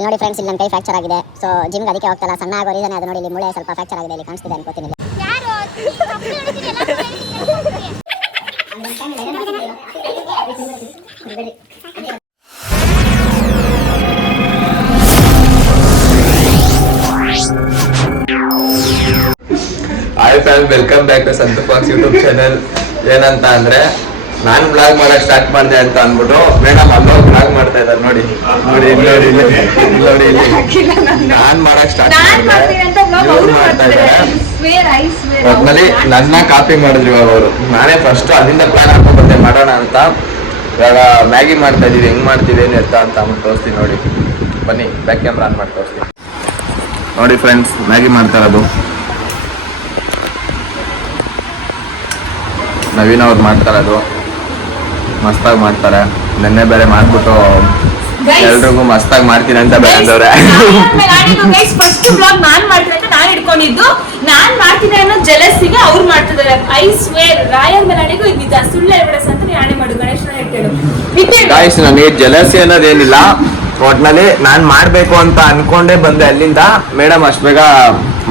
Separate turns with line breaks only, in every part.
ಇಲ್ಲಿ ನೋಡಿ ಫ್ರೆಂಡ್ಸ್ ಇಲ್ಲಿ ನನ್ನ ಕೈ ಫ್ರಾಕ್ಚರ್ ಆಗಿದೆ ಸೊ ಜಿಮ್ಗೆ ಅದಕ್ಕೆ ಹೋಗ್ತಲ್ಲ ಸಣ್ಣ ಆಗೋ ರೀಸನ್ ಅದು ನೋಡಿ ಇಲ್ಲಿ ಮೂಳೆ ಸ್ವಲ್ಪ ಫ್ರಾಕ್ಚರ್ ಆಗಿದೆ ಇಲ್ಲಿ ಕಾಣಿಸ್ತಿದೆ ಅನ್ಕೋತೀನಿ
hi fam welcome back to Santu Fox YouTube channel ಏನಂತ ಅಂದ್ರೆ ನಾನು ಬ್ಲಾಗ್ ಮಾಡಕ್ ಸ್ಟಾರ್ಟ್ ಮಾಡಿದೆ ಅಂತ ಅಂದ್ಬಿಟ್ಟು ಮೇಡಮ್ ಅಲ್ಲೋ ಬ್ಲಾಗ್ ಮಾಡ್ತಾ ಇದ್ದಾರೆ ನೋಡಿ. ನೋಡಿ ಇಲ್ಲಿ ನೋಡಿ ನೋಡಿ ನಾನ್. ಮಾಡಕ್ ಸ್ಟಾರ್ಟ್. ಒಟ್ನಲ್ಲಿ ನನ್ನ ಕಾಪಿ ಮಾಡಿದ್ರು ಇವಾಗ ಅವರು. ನಾನೇ ಫಸ್ಟ್ ಅಲ್ಲಿಂದ ಪ್ಲಾನ್ ಹಾಕೊಂಡ್ಬಂದೆ ಮಾಡೋಣ ಅಂತ. ಇವಾಗ ಮ್ಯಾಗಿ ಮಾಡ್ತಾ ಇದೀವಿ ಹೆಂಗ್ ಮಾಡ್ತೀವಿ ಏನು ಎತ್ತ ಅಂತ ಅಂದ್ಬಿಟ್ಟು ತೋರಿಸ್ತೀನಿ ನೋಡಿ. ಬನ್ನಿ ಬ್ಯಾಕ್ ಕ್ಯಾಮ್ರಾ ಆನ್ ಮಾಡಿ ತೋರಿಸ್ತೀನಿ. ನೋಡಿ ಫ್ರೆಂಡ್ಸ್ ಮ್ಯಾಗಿ ಮಾಡ್ತಾ ಇರೋದು. ನವೀನ್ ಅವ್ರು ಮಾಡ್ತಾ ಇರೋದು. ಮಸ್ತಾಗಿ ಮಾಡ್ತಾರೆ. ನೆನ್ನೆ ಬೇರೆ ಮಾಡ್ಬಿಟ್ಟು. ಎಲ್ರಿಗೂ ಮಸ್ತಾಗಿ ಮಾಡ್ತೀನಿ ಅಂತ ಬೇರೆ ಅಂದವ್ರೆ
ಗೈಸ್ ಫಸ್ಟ್ ಬ್ಲಾಗ್ ನಾನ್ ಮಾಡ್ತೀನಿ ಅಂತ ನಾನ್ ಇಟ್ಕೊಂಡಿದ್ದು ನಾನ್ ಮಾಡ್ತೀನಿ ಅನ್ನೋ ಜಲಸಿಗೆ ಅವ್ರು ಮಾಡ್ತಿದ್ದಾರೆ. ಐ ಸ್ವೇರ್ ರಾಯಲ್ ಮೆಲಾಡಿಗೂ ಇದು ನಿಜ. ಸುಳ್ಳು ಹೇಳ್ಬಿಡ ಅಂತ ನೀ ಮಾಡು ಗಣೇಶನ ಇಟ್ಟೇಳು
ಗಾಯ್ಸ್ ನನಗೆ ಜಲಸಿ ಅನ್ನೋದೇನಿಲ್ಲ ಒಟ್ನಲ್ಲಿ ನಾನ್ ಮಾಡ್ಬೇಕು ಅಂತ ಅನ್ಕೊಂಡೆ ಬಂದೆ ಅಲ್ಲಿಂದ. ಮೇಡಮ್ ಅಷ್ಟ್ ಬೇಗ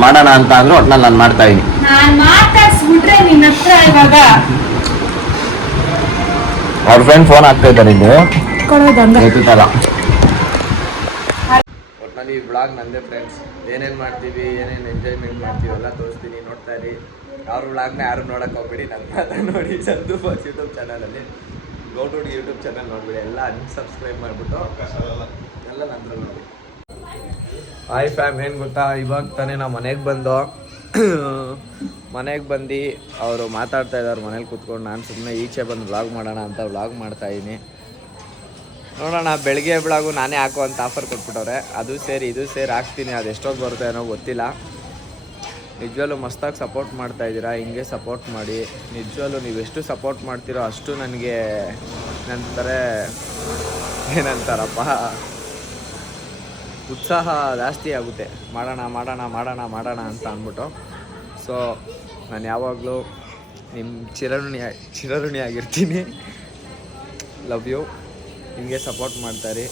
ಮಾಡೋಣ ಅಂತ ಅಂದ್ರು ಒಟ್ನಲ್ಲಿ ನಾನು ಮಾಡ್ತಾ ಇದೀನಿ.
ನಾನ್ ಮಾತಾಡ್ಸ್ಬಿಟ್ರೆ ನಿನ್ನ ಹತ್ರ ಇವಾಗ
ಅವ್ರ ಫ್ರೆಂಡ್ ಫೋನ್ ಆಗ್ತಾ ಇದ್ದಾರೆ ಇಲ್ಲಿ. ಒಟ್ನಲ್ಲಿ ಈ ಬ್ಲಾಗ್ ನಂದೇ ಫ್ರೆಂಡ್ಸ್ ಏನೇನು ಮಾಡ್ತೀವಿ ಏನೇನು ಎಂಜಾಯ್ಮೆಂಟ್ ಮಾಡ್ತೀವಿ ಎಲ್ಲ ತೋರಿಸ್ತೀನಿ ನೋಡ್ತಾ ಇರಿ. ಅವ್ರ ಬ್ಲಾಗ್ನ ಯಾರು ನೋಡಕ್ಕೆ ಹೋಗ್ಬೇಡಿ ನನ್ನ ನೋಡಿ. ಸಂತು ಬಾಕ್ಸ್ ಯೂಟ್ಯೂಬ್ ಚಾನಲಲ್ಲಿ ಗೌಟುಡ್ ಯೂಟ್ಯೂಬ್ ಚಾನಲ್ ನೋಡ್ಬಿಡಿ. ಎಲ್ಲ ಅನ್ಸಬ್ಸ್ಕ್ರೈಬ್ ಮಾಡ್ಬಿಟ್ಟು ಎಲ್ಲ ನಂತರ ನೋಡಿ. ಹಾಯ್ ಫ್ಯಾಮ್ ಏನು ಗೊತ್ತಾ? ಇವಾಗ ತಾನೇ ನಾವು ಮನೆಗೆ ಬಂದು ಮನೆಗೆ ಬಂದು ಅವರು ಮಾತಾಡ್ತಾ ಇದ್ದಾರೆ, ಮನೇಲಿ ಕೂತ್ಕೊಂಡು ನಾನು ಸುಮ್ಮನೆ ಈಚೆ ಬಂದು ವ್ಲಾಗ್ ಮಾಡೋಣ ಅಂತ ವ್ಲಾಗ್ ಮಾಡ್ತಾಯಿದ್ದೀನಿ ನೋಡೋಣ ಬೆಳಗ್ಗೆ ಬ್ಲಾಗು ನಾನೇ ಹಾಕೋ ಅಂತ ಆಫರ್ ಕೊಟ್ಬಿಟ್ಟವ್ರೆ. ಅದು ಸೇರಿ, ಇದು ಸೇರಿ ಹಾಕ್ತೀನಿ. ಅದು ಎಷ್ಟೊತ್ತು ಬರುತ್ತೆ ಅನ್ನೋ ಗೊತ್ತಿಲ್ಲ. ನಿಜವಲ್ಲೂ ಮಸ್ತಾಗಿ ಸಪೋರ್ಟ್ ಮಾಡ್ತಾ ಇದ್ದೀರಾ? ಹಿಂಗೆ ಸಪೋರ್ಟ್ ಮಾಡಿ. ನಿಜವಲ್ಲೂ ನೀವು ಎಷ್ಟು ಸಪೋರ್ಟ್ ಮಾಡ್ತೀರೋ ಅಷ್ಟು ನನಗೆ ಏನಂತಾರೆ, ಏನಂತಾರಪ್ಪ? ಉತ್ಸಾಹ ಜಾಸ್ತಿ ಆಗುತ್ತೆ. ಮಾಡೋಣ ಮಾಡೋಣ ಮಾಡೋಣ ಮಾಡೋಣ ಅಂತ ಅಂದ್ಬಿಟ್ಟು. ಸೊ ನಾನು ಯಾವಾಗಲೂ ನಿಮ್ಮ ಚಿರಋಣಿ ಚಿರಋಣಿ ಆಗಿರ್ತೀನಿ ಲವ್ ಯು ನಿಮಗೆ ಸಪೋರ್ಟ್ ಮಾಡ್ತಾರೆ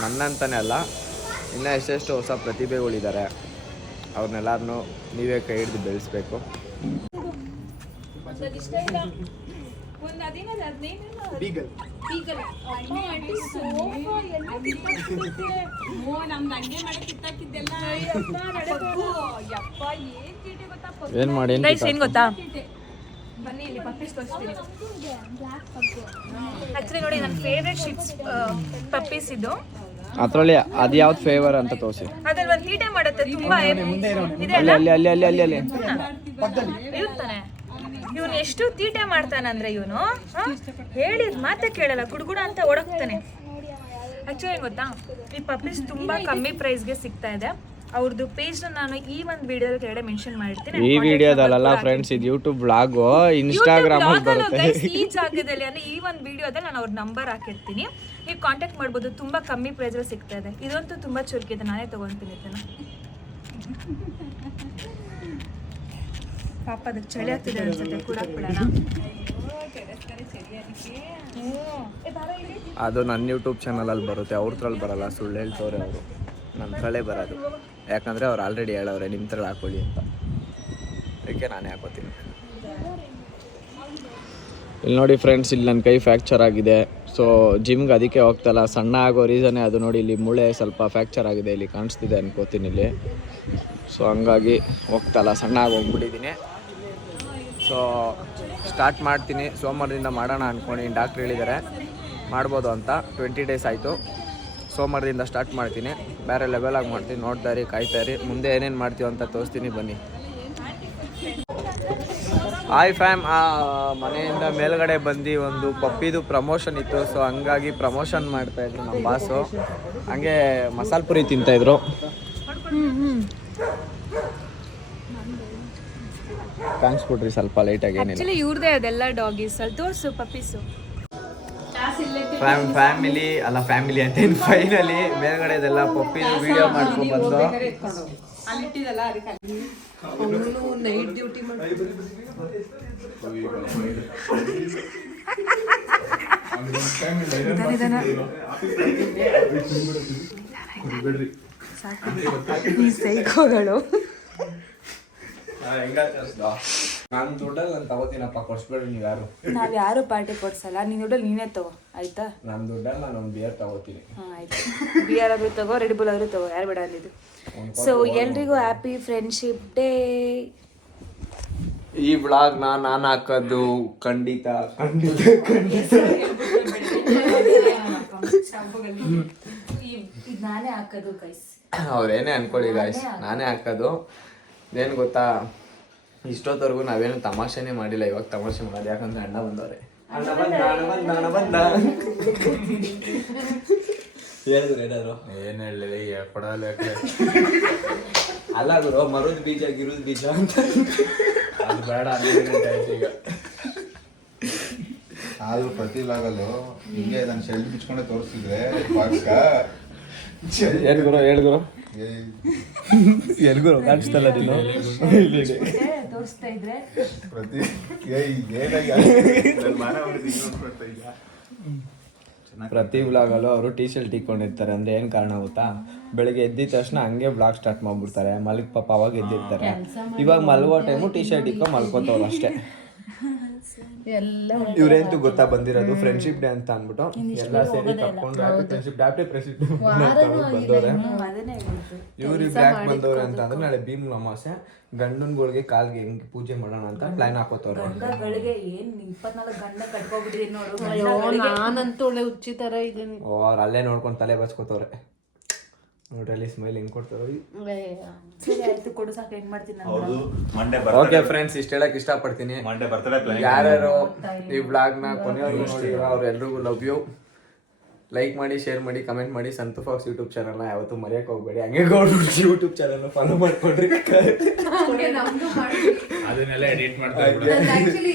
ನನ್ನಂತನೇ ಅಲ್ಲ ಇನ್ನೂ ಎಷ್ಟೆಷ್ಟು ಹೊಸ ಪ್ರತಿಭೆಗಳಿದ್ದಾರೆ ಅವ್ರನ್ನೆಲ್ಲರನ್ನೂ ನೀವೇ ಕೈ ಹಿಡಿದು ಬೆಳೆಸ್ಬೇಕು
ಏನ್ ತೀಟೆ
ಮಾಡಿ
ಏನ್ ಗೊತ್ತಾ? ಬನ್ನಿ ಇಲ್ಲಿ ಪಪ್ಪೀಸ್ ತೋರಿಸ್ತೀನಿ. ಆಕ್ಚುಲಿ ನೋಡಿ ನನ್ನ ಫೇವ್ರೆಟ್ ಶಿಟ್ಸ್ ಪಪ್ಪೀಸ್ ಇದು.
ಅದರಲ್ಲಿ ಅದು ಯಾವ್ದು ಫೇವರ್ ಅಂತ ತೋರಿಸಿ.
ಅದ್ರಲ್ಲಿ ಒಂದು ಹೀಟೆ ಮಾಡುತ್ತೆ? ತುಂಬಾ ಇದೆ
ಅಲ್ಲಿ
ಅಲ್ಲ?
ಅಲ್ಲಿ ಅಲ್ಲಿ ಅಲ್ಲಿ ಅಲ್ಲಿ ಅಲ್ಲಿ.
ಇರುತ್ತಾನೆ. ಇವನು ಎಷ್ಟು ತೀಟೆ ಮಾಡ್ತಾನಂದ್ರೆ ಇವನು ಹೇಳಿದ ಮಾತೆ ಕೇಳಲ್ಲ ಗುಡ್ಗುಡ ಅಂತ ಓಡಕ್ತಾನೆ ಆಕ್ಚುಲಿ ಗೊತ್ತಾ? ಈ ಪಪ್ಪೀಸ್ ತುಂಬಾ ಕಮ್ಮಿ ಪ್ರೈಸ್ಗೆ ಸಿಗ್ತಾ ಇದೆ. ಅವ್ರದ್ದು ಪೇಜ್ ನಾನು ಈ ಒಂದು ವಿಡಿಯೋ ಕೆಳಗಡೆ ಮೆನ್ಷನ್ ಮಾಡಿರ್ತೀನಿ.
ಈ ವಿಡಿಯೋದಲ್ಲ ಫ್ರೆಂಡ್ಸ್ ಇದು ಯೂಟ್ಯೂಬ್ ಬ್ಲಾಗ್ ಇನ್ಸ್ಟಾಗ್ರಾಮ್ ಅಲ್ಲಿ ಬರುತ್ತೆ.
ಈ ಜಾಗದಲ್ಲಿ ಅಂದ್ರೆ ಈ ಒಂದು ವಿಡಿಯೋದಲ್ಲಿ ನಾನು ಅವ್ರ ನಂಬರ್ ಹಾಕಿರ್ತೀನಿ. ನೀವು ಕಾಂಟ್ಯಾಕ್ಟ್ ಮಾಡ್ಬೋದು ತುಂಬಾ ಕಮ್ಮಿ ಪ್ರೈಸ್ ಸಿಗ್ತಾ ಇದೆ. ಇದಂತೂ ತುಂಬಾ ಚುರುಕಿದೆ ನಾನೇ ತಗೊಂತೀನಿ ಇದನ್ನ. ಪಾಪ ಅದಕ್ಕೆ ಚಳಿ ಆಗ್ತಿದೆ ಅನ್ಸುತ್ತೆ ಕೂಡ ಬಿಡೋಣ
ಅದು ನನ್ನ ಯೂಟ್ಯೂಬ್ ಚಾನಲಲ್ಲಿ ಬರುತ್ತೆ ಅವ್ರದ್ರಲ್ಲಿ ಬರಲ್ಲ ಸುಳ್ಳು ಹೇಳ್ತವ್ರೆ ಅವರು. ನನ್ನ ಕಳೆ ಬರೋದು. ಯಾಕಂದರೆ ಅವ್ರು ಆಲ್ರೆಡಿ ಹೇಳವ್ರೆ ನಿಮ್ಮ ಥರ ಹಾಕೊಳ್ಳಿ ಅಂತ. ಅದಕ್ಕೆ ನಾನೇ ಹಾಕೋತೀನಿ. ಇಲ್ಲಿ ನೋಡಿ ಫ್ರೆಂಡ್ಸ್ ಇಲ್ಲಿ ನನ್ನ ಕೈ ಫ್ರ್ಯಾಕ್ಚರ್ ಆಗಿದೆ. ಸೊ ಜಿಮ್ಗೆ ಅದಕ್ಕೆ ಹೋಗ್ತಲ್ಲ, ಸಣ್ಣ ಆಗೋ ರೀಸನ್ನೇ ಅದು ನೋಡಿ, ಇಲ್ಲಿ ಮೂಳೆ ಸ್ವಲ್ಪ ಫ್ರ್ಯಾಕ್ಚರ್ ಆಗಿದೆ, ಇಲ್ಲಿ ಕಾಣಿಸ್ತಿದೆ ಅನ್ಕೋತೀನಿ ಇಲ್ಲಿ. ಸೊ ಹಂಗಾಗಿ ಹೋಗ್ತಲ್ಲ, ಸಣ್ಣ ಆಗಿ ಹೋಗ್ಬಿಟ್ಟಿದ್ದೀನಿ ಸೊ ಸ್ಟಾರ್ಟ್ ಮಾಡ್ತೀನಿ. ಸೋಮವಾರದಿಂದ ಮಾಡೋಣ ಅಂದ್ಕೊಂಡು ಡಾಕ್ಟ್ರ್ ಹೇಳಿದ್ದಾರೆ. ಮಾಡ್ಬೋದು ಅಂತ. ಟ್ವೆಂಟಿ ಡೇಸ್ ಆಯಿತು. ಸೋಮವಾರದಿಂದ ಸ್ಟಾರ್ಟ್ ಮಾಡ್ತೀನಿ. ಬೇರೆ ಲೆವೆಲಾಗಿ ಮಾಡ್ತೀನಿ. ನೋಡ್ತಾ ಇರಿ, ಕಾಯ್ತಾ ಇರಿ. ಮುಂದೆ ಏನೇನು ಮಾಡ್ತೀವಿ ಅಂತ ತೋರಿಸ್ತೀನಿ, ಬನ್ನಿ. ಹಾಯ್ ಫ್ಯಾಮ್ ಆ, ಮನೆಯಿಂದ ಮೇಲ್ಗಡೆ ಬಂದು ಒಂದು ಪಪ್ಪಿದು ಪ್ರಮೋಷನ್ ಇತ್ತು. ಸೊ ಹಂಗಾಗಿ ಪ್ರಮೋಷನ್ ಮಾಡ್ತಾ ಇದ್ರು ನಮ್ಮ ಬಾಸು ಹಂಗೆ ಮಸಾಲೆ ಪುರಿ ತಿಂತಾಯಿದ್ರು ಬಿಡ್ರಿ, ಸ್ವಲ್ಪ ಲೈಟಾಗಿ ಏನಿಲ್ಲ.
ಇವ್ರದೇ ಅದೆಲ್ಲ ಡಾಗೀಸ್ ಅಲ್ಲಿ ತೋರಿಸು ಪಪ್ಪೀಸು
ಫ್ಯಾಮಿಲಿ ಅಲ್ಲ ಫ್ಯಾಮಿಲಿ ಅಂತ ಫೈನಲಿ ಮೇಲ್ಗಡೆ ಇದೆಲ್ಲ ಪಪ್ಪಿ ವಿಡಿಯೋ ಮಾಡ್ಕೊಂಡು ಬಂದು.
ಈ ಸೈಕೋಗಳು.
ನಾನು ದುಡ್ಡಲ್ಲಿ ನಾನು ತಗೋತೀನಪ್ಪ ಕೊಡ್ಸ್ಬೇಡ್ರಿ ನೀವು ಯಾರು.
ನಾವ್ ಯಾರು ಪಾರ್ಟಿ ಕೊಡ್ಸಲ್ಲ ನೀನ್ ದುಡ್ಡಲ್ಲಿ ನೀನೇ ತಗೋ ಆಯ್ತಾ?
ನನ್ನ ದುಡ್ಡಲ್ಲಿ ನಾನು ಒಂದು ಬಿಯರ್ ತಗೋತೀನಿ.
ಹಾ ಆಯ್ತು. ಬಿಯರ್ ಆದ್ರೂ ತಗೋ ರೆಡ್ ಬುಲ್ ಆದ್ರೂ ತಗೋ ಯಾರು ಬೇಡ ಅಂದಿದ್ದು. ಸೊ ಎಲ್ರಿಗೂ ಹ್ಯಾಪಿ ಫ್ರೆಂಡ್ಶಿಪ್ ಡೇ
ಈ ನಾ ನಾನು ಹಾಕೋದು ಖಂಡಿತ. ಖಂಡಿತ ಖಂಡಿತ.
ನಾನೇ ಹಾಕೋದು ಕೈಸ್
ಅವ್ರೇನೇ ಅನ್ಕೊಳ್ಳಿ ಗಾಯ್ಸ್ ನಾನೇ ಹಾಕೋದು ಏನು ಗೊತ್ತಾ? ಇಷ್ಟೊತ್ತವರೆಗೂ ನಾವೇನು ತಮಾಷೆನೇ ಮಾಡಿಲ್ಲ ಇವಾಗ ತಮಾಷೆ ಮಾಡೋದು ಯಾಕಂದ್ರೆ ಅಣ್ಣ ಬಂದವ್ರೆ. ಅಣ್ಣ ಬಂದ ಅಣ್ಣ ಬಂದ ಅಣ್ಣ ಬಂದ. ಹೇಳಿದ್ರು ಏನಾದ್ರು
ಏನು ಹೇಳಿ ಕೊಡಲ್ಲ
ಅಲ್ಲ ಗುರು ಮರುದ್ ಬೀಜ ಗಿರುದ್ ಬೀಜ ಅಂತ.
ಅದು ಬೇಡ ಈಗ.
ಆದ್ರೂ ಪ್ರತಿ ಲಾಗಲ್ಲು ಹಿಂಗೆ ನಾನು ಶೆಲ್ ಬಿಚ್ಕೊಂಡೆ ತೋರಿಸ್ತಿದ್ರೆ ಬಾಕ್ಸ್ಗ
ಹೇಳ್ಗುರು ಗುರು? ಹೇಳ್ ಗುರು
ಏಯ್,
ಎಲ್ ಗುರು ಕಾಣಿಸ್ತಲ್ಲ ನೀನು
ತೋರಿಸ್ತಾ ಇದ್ರೆ?
ಪ್ರತಿ
ವ್ಲಾಗಲ್ಲೂ ಅವರು ಟೀ ಶರ್ಟ್ ಇಟ್ಕೊಂಡಿರ್ತಾರೆ. ಅಂದ್ರೆ ಏನ್ ಕಾರಣ ಗೊತ್ತಾ? ಬೆಳಿಗ್ಗೆ ಎದ್ದಿದ ತಕ್ಷಣ ಹಂಗೆ ಬ್ಲಾಗ್ ಸ್ಟಾರ್ಟ್ ಮಾಡ್ಬಿಡ್ತಾರೆ. ಮಲಗ್ ಪಾಪ ಅವಾಗ ಎದ್ದಿರ್ತಾರೆ. ಇವಾಗ ಮಲ್ಗೋ ಟೈಮು ಟೀ ಶರ್ಟ್ ಇಟ್ಕೊಂಡು ಮಲ್ಕೋತವ್ರು ಅಷ್ಟೇ. ಇವ್ರೇಂತೂ ಗೊತ್ತಾ ಬಂದಿರೋದು? ಫ್ರೆಂಡ್ಶಿಪ್ ಡೇ ಅಂತ ಅಂದ್ಬಿಟ್ಟು ಎಲ್ಲ ಸೇರಿ ಕರ್ಕೊಂಡು ಹ್ಯಾಪಿ ಫ್ರೆಂಡ್ಶಿಪ್ ಹ್ಯಾಪಿ ಫ್ರೆಂಡ್ಶಿಪ್ ಬಂದವ್ರೆ. ಇವ್ರಿಗೆ ಬ್ಯಾಕ್ ಬಂದವ್ರೆ ಅಂತ ಅಂದ್ರೆ ನಾಳೆ ಭೀಮ್ ಅಮಾವಾಸ್ಯೆ. ಗಂಡನ್ಗಳಿಗೆ ಕಾಲ್ಗೆ ಹೆಂಗ್ ಪೂಜೆ ಮಾಡೋಣ ಅಂತ ಪ್ಲಾನ್ ಹಾಕೋತಾರೆ
ಗಂಡಗಳಿಗೆ ಏನ್ ಇಪ್ಪತ್ನಾಲ್ಕು ಗಂಡ ನೋಡು.
ನಾನಂತೂ ಒಳ್ಳೆ ಹುಚ್ಚಿ ತರ ಇದೀನಿ
ಅವ್ರು ಅಲ್ಲೇ ನೋಡ್ಕೊಂಡು ತಲೆ ಬಚ್ಕೋತವ್ರೆ. ನೋಡ್ರಿ ಅಲ್ಲಿ ಸ್ಮೈಲ್ ಹೆಂಗ್ ಕೊಡ್ತಾರ
ಸರಿ ಆಯ್ತು ಕೊಡು ಸಾಕು ಹೆಂಗ್ ಮಾಡ್ತೀನಿ ನಾನು?
ಹೌದು ಮಂಡೇ
ಓಕೆ ಫ್ರೆಂಡ್ಸ್ ಇಷ್ಟ ಹೇಳಕ್ ಇಷ್ಟಪಡ್ತೀನಿ.
ಮಂಡೇ ಪ್ಲಾನ್
ಯಾರ್ಯಾರು ಈ ಬ್ಲಾಗ್ನ ಕೊನೆಯವ್ರು ನೋಡಿರೋ ಅವ್ರೆಲ್ರಿಗೂ ಲವ್ ಯು ಲೈಕ್ ಮಾಡಿ ಶೇರ್ ಮಾಡಿ ಕಮೆಂಟ್ ಮಾಡಿ. ಸಂತು ಫಾಕ್ಸ್ ಯೂಟ್ಯೂಬ್ ಚಾನಲ್ನ ಯಾವತ್ತೂ ಮರೆಯಕ್ಕೆ ಹೋಗ್ಬೇಡಿ. ಹಂಗೆ ಗೌಡ್ರು ಯೂಟ್ಯೂಬ್ ಚಾನಲ್ನ ಫಾಲೋ ಮಾಡ್ಕೊಂಡ್ರಿ
ಅದನ್ನೆಲ್ಲ ಎಡಿಟ್ ಮಾಡ್ತಾ
ಆಕ್ಚುಲಿ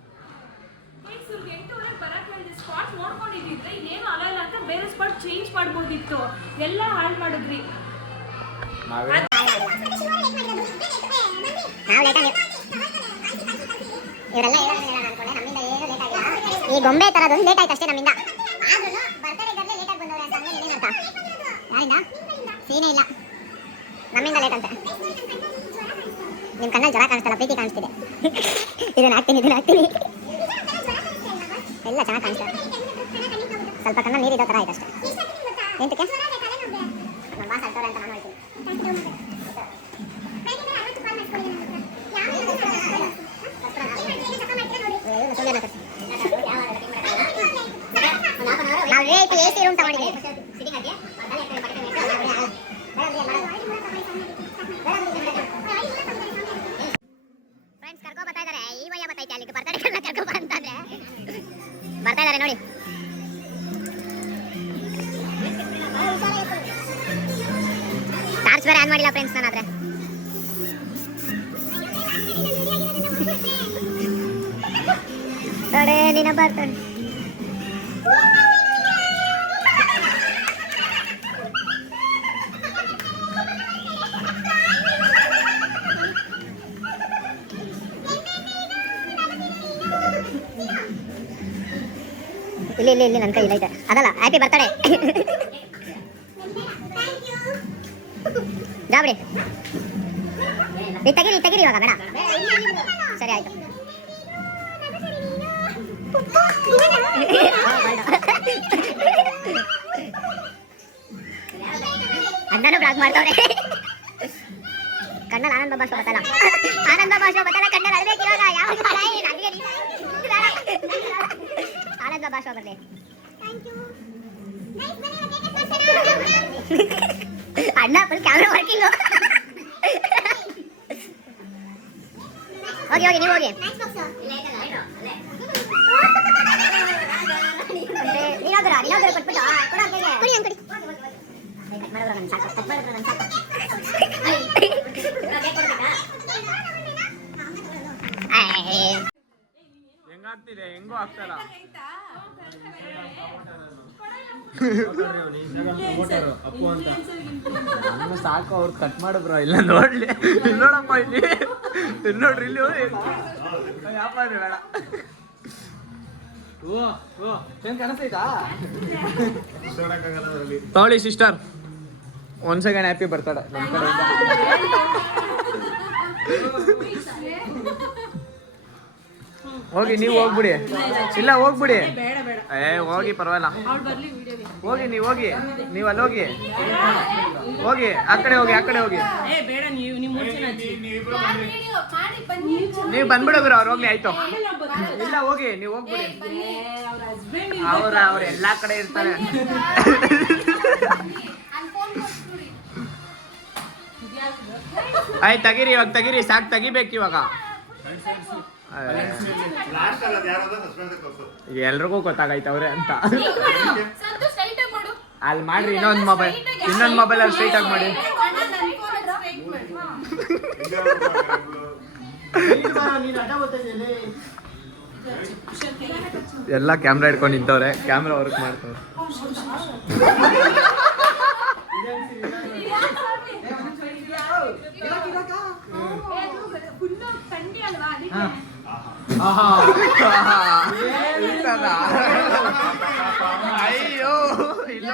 ಎಂಟೂವರೆಗೆ ಬರಕ್ ಹೇಳಿದೆ ಸ್ಪಾಟ್ ನೋಡ್ಕೊಂಡಿದ್ದಿದ್ರೆ ಇನ್ನೇನು ಅಲ್ಲ ಅಂತ ಬೇರೆ ಸ್ಪಾಟ್ ಚೇಂಜ್ ಮಾಡ್ಬೋದಿತ್ತು. ಎಲ್ಲ ಹಾಳು ಮಾಡಿದ್ರಿ.
ಈ ಗೊಂಬೆ ತರದೊಂದು ಲೇಟ್ ಆಯ್ತು ಅಷ್ಟೇ ನಮ್ಮಿಂದ. ಆದ್ರೂ ಬಂದವ್ರೆ ಅಂತ ಯಾರಿಂದ? ಸೀನೇ ಇಲ್ಲ. ನಮ್ಮಿಂದ ಲೇಟ್ ಅಂತೆ. ನಿಮ್ಮ ಕಣ್ಣಲ್ಲಿ ಜ್ವರ ಕಾಣಿಸ್ತಲ್ಲ ಪ್ರೀತಿ ಕಾಣಿಸ್ತಿದೆ. হয় কাজটা ಇಲ್ಲಿ ಇಲ್ಲಿ ಇಲ್ಲಿ ನನ್ನ ಕೈ ಐತೆ. ಅದಲ್ಲ ಹ್ಯಾಪಿ ಬರ್ತಡೇ ಜಾಬ್ರಿ. ನೀ ತೆಗಿರಿ ತೆಗೀರಿ ಇವಾಗ ಬೇಡ. ಸರಿ ಆಯ್ತು. ಅಣ್ಣನು ಬ್ಲಾಗ್ ಮಾಡ್ತಾವ್ರೆ. ಕಣ್ಣಲ್ಲಿ ಆನಂದ ಭಾಷೆ ಬತ್ತಲ್ಲ ಆನಂದ ಭಾಷೆ ಬತ್ತಲ್ಲ ಕಣ್ಣಲ್ಲಿ ಅಳ್ಬೇಕು ಇವಾಗ ಯಾವ ನನಗೆ ನೀ- ಭಾಷೆ ಬರ್ಲಿ ಅಣ್ಣ ಫುಲ್ ಕ್ಯಾಮ್ರಾ ವರ್ಕಿಂಗ್ ಹೋಗಿ ಹೋಗಿ ನೀವು ಹೋಗಿ. ನೀನಾದ್ರ ನೀನಾದ್ರ ಕೊಟ್ಬಿಟ್ಟು ಕೊಡು ಅಂಕಲ್ಗೆ. ಕಟ್ ಮಾಡಿದ್ರು ನನ್ ಸಾಕು ಕಟ್ ಮಾಡಿದ್ರು ನನ್ ಸಾಕು.
ಹೆಂಗಾಗ್ತಿದೆ? ಹೆಂಗೂ ಆಗ್ತಲ್ಲ ಸಾಕು, ಅವ್ರು ಕಟ್ ಮಾಡಿದ್ರ ಇಲ್ಲ, ನೋಡ್ಲಿ. ನೋಡಪ್ಪ ಇಲ್ಲಿ. ನೋಡ್ರಿ, ಇಲ್ಲಿ ವ್ಯಾಪಾರ ಬೇಡ. ತಗೊಳ್ಳಿ ಸಿಸ್ಟರ್ ಒಂದ್ ಸೆಕೆಂಡ್ ಹ್ಯಾಪಿ ಬರ್ತಾಳೆ ಹೋಗಿ, ನೀವು ಹೋಗ್ಬಿಡಿ. ಇಲ್ಲ, ಹೋಗ್ಬಿಡಿ. ಏ, ಹೋಗಿ, ಪರವಾಗಿಲ್ಲ. ಹೋಗಿ, ನೀವು ಹೋಗಿ. ನೀವು ಅಲ್ಲಿ ಹೋಗಿ. ಹೋಗಿ, ಆ ಕಡೆ ಹೋಗಿ, ಆ ಕಡೆ ಹೋಗಿ. ನೀವು ಬಂದ್ಬಿಡೋಗ್ರ ಅವ್ರು ಹೋಗಿ ಆಯ್ತು. ಇಲ್ಲ, ಹೋಗಿ, ನೀವು ಹೋಗ್ಬಿಡಿ. ಅವ್ರ ಅವ್ರ ಎಲ್ಲಾ ಕಡೆ ಇರ್ತಾರೆ. ಆಯ್ತು, ತೆಗೀರಿ ಇವಾಗ, ತೆಗೀರಿ, ಸಾಕು ತೆಗಿಬೇಕು ಇವಾಗ. ಎಲ್ರಿಗೂ ಗೊತ್ತಾಗೈತವ್ರೆ ಅಂತ
ಸಂತು ಸ್ಟ್ರೈಟ್ ಮಾಡು
ಅಲ್ಲಿ ಮಾಡ್ರಿ ಇನ್ನೊಂದು ಮೊಬೈಲ್ ಇನ್ನೊಂದು ಮೊಬೈಲ್ ಅಲ್ಲಿ ಸ್ಟ್ರೈಟ್ ಆಗಿ ಮಾಡಿ ಎಲ್ಲ ಕ್ಯಾಮ್ರಾ ಇಟ್ಕೊಂಡು ನಿಂತವ್ರೆ ಕ್ಯಾಮ್ರಾ ವರ್ಕ್ ಮಾಡ್ತವ್ರೆ ಆಹಾ. ಅಯ್ಯೋ ಇಲ್ಲಿ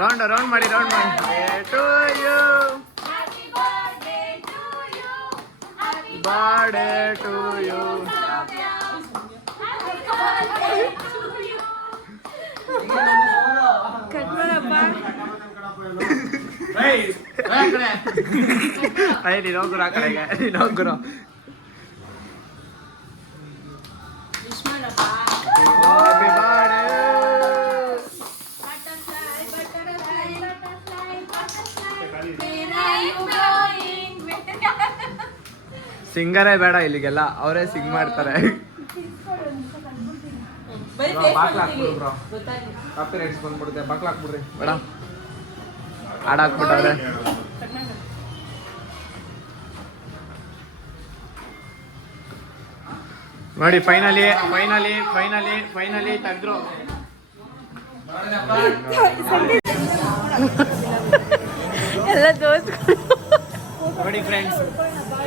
ರೌಂಡ್ ರೌಂಡ್ ಮಾಡಿ ರೌಂಡ್ ಮಾಡಿ. To you
happy birthday to you happy
birthday to you ಅಯ್ಯ ನೀನು ಹೋಗುರು ಆ ಕಡೆಗೆ ನೀನು ಹೋಗುರು Happy ಸಿಂಗರೇ ಬೇಡ ಇಲ್ಲಿಗೆಲ್ಲ. ಅವರೇ ಸಿಂಗ್ ಮಾಡ್ತಾರೆ. ಬಾಕ್ಲ ಹಾಕ್ಬಿಡು ಬ್ರೋ. ಕಾಪಿ ರೈಟ್ಸ್ ಬಂದ್ಬಿಡುತ್ತೆ. ಬಾಕ್ಲ ಹಾಕ್ಬಿಡ್ರಿ. ಬೇಡ. ಹಾಡ್ ಹಾಕ್ಬಿಟ್ಟವ್ರೆ. ನೋಡಿ ಫೈನಲಿ ಫೈನಲಿ ಫೈನಲಿ ಫೈನಲಿ ತೆಗ್ದ್ರು.
ಎಲ್ಲ ದೋಸ್ತ್
ನೋಡಿ ಫ್ರೆಂಡ್ಸ್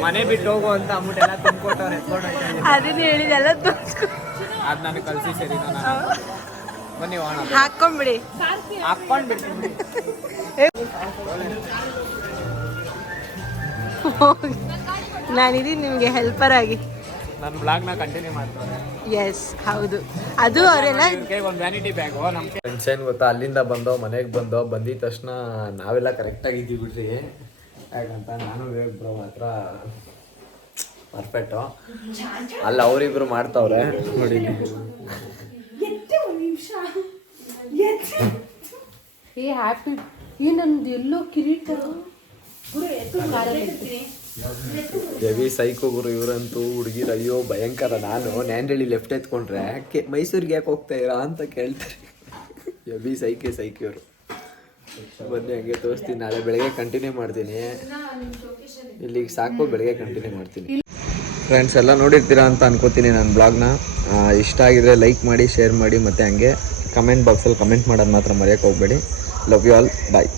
ಮನೆ ಬಿಟ್ಟು ಹೋಗು ಅಂತ ಅಂದ್ಬಿಟ್ಟು ಎಲ್ಲ ತುಂಬಿಕೊಟ್ಟವ್ರೆ ಎತ್ಕೊಂಡು.
ಅದನ್ನ ಹೇಳಿದೆಲ್ಲ
ಅದ್ ನನಗೆ ಕಲ್ಸಿ ಸರಿ ನಾನು. ಬನ್ನಿ ಹೋಗೋಣ.
ಹಾಕೊಂಡ್ಬಿಡಿ
ಹಾಕೊಂಡ್ ಬಿಡ್ತೀನಿ
ನಾನಿದೀನಿ ನಿಮಗೆ ಹೆಲ್ಪರ್ ಆಗಿ.
ನನ್ನ ಬ್ಲಾಗ್ನ ಕಂಟಿನ್ಯೂ ಮಾಡ್ತಾರೆ
ಎಸ್ ಹೌದು. ಅದು ಅವರೆಲ್ಲ
ಒಂದು ವ್ಯಾನಿಟಿ ಬ್ಯಾಗು ನಮ್ಮ ಫ್ರೆಂಡ್ಸ್ ಏನು ಗೊತ್ತಾ? ಅಲ್ಲಿಂದ ಬಂದೋ ಮನೆಗೆ ಬಂದೋ ಬಂದಿದ ತಕ್ಷಣ ನಾವೆಲ್ಲ ಕರೆಕ್ಟಾಗಿ ಇದ್ದೀವಿ ಬಿಡ್ರಿ. ಯಾಕಂತ ನಾನು ವಿವೇಕ್ ಬ್ರೋ ಮಾತ್ರ ಪರ್ಫೆಕ್ಟು ಅಲ್ಲ ಅವರಿಬ್ರು ಮಾಡ್ತಾವ್ರೆ. ನೋಡಿ.
ಏ ಹ್ಯಾಪಿ ಈ ನಂದು ಎಲ್ಲೋ ಕಿರೀಟ.
ಹೆವಿ ಸೈಕೋ ಗುರು ಇವರಂತೂ ಹುಡುಗಿರ ಅಯ್ಯೋ ಭಯಂಕರ ನಾನು. ನ್ಯಾಂಡಳಿ ಲೆಫ್ಟ್ ಎತ್ಕೊಂಡ್ರೆ ಮೈಸೂರಿಗೆ ಯಾಕೆ ಹೋಗ್ತಾ ಇರಾ ಅಂತ ಕೇಳ್ತಾರೆ. ಹೆವಿ ಸೈಕೆ ಸೈಕೆ ಇವರು ಬನ್ನಿ, ಹಂಗೆ ತೋರಿಸ್ತೀನಿ. ನಾಳೆ ಬೆಳಗ್ಗೆ ಕಂಟಿನ್ಯೂ ಮಾಡ್ತೀನಿ. ಇಲ್ಲಿಗೆ ಸಾಕು, ಬೆಳಗ್ಗೆ ಕಂಟಿನ್ಯೂ ಮಾಡ್ತೀನಿ. ಫ್ರೆಂಡ್ಸ್ ಎಲ್ಲ ನೋಡಿರ್ತೀರಾ ಅಂತ ಅನ್ಕೋತೀನಿ ನನ್ನ ಬ್ಲಾಗ್ನ. ಇಷ್ಟ ಆಗಿದ್ರೆ ಲೈಕ್ ಮಾಡಿ ಶೇರ್ ಮಾಡಿ, ಮತ್ತು ಹಂಗೆ ಕಮೆಂಟ್ ಬಾಕ್ಸಲ್ಲಿ ಕಮೆಂಟ್ ಮಾಡೋದು ಮಾತ್ರ ಮರೆಯೋಕೆ ಹೋಗಬೇಡಿ. Love you all bye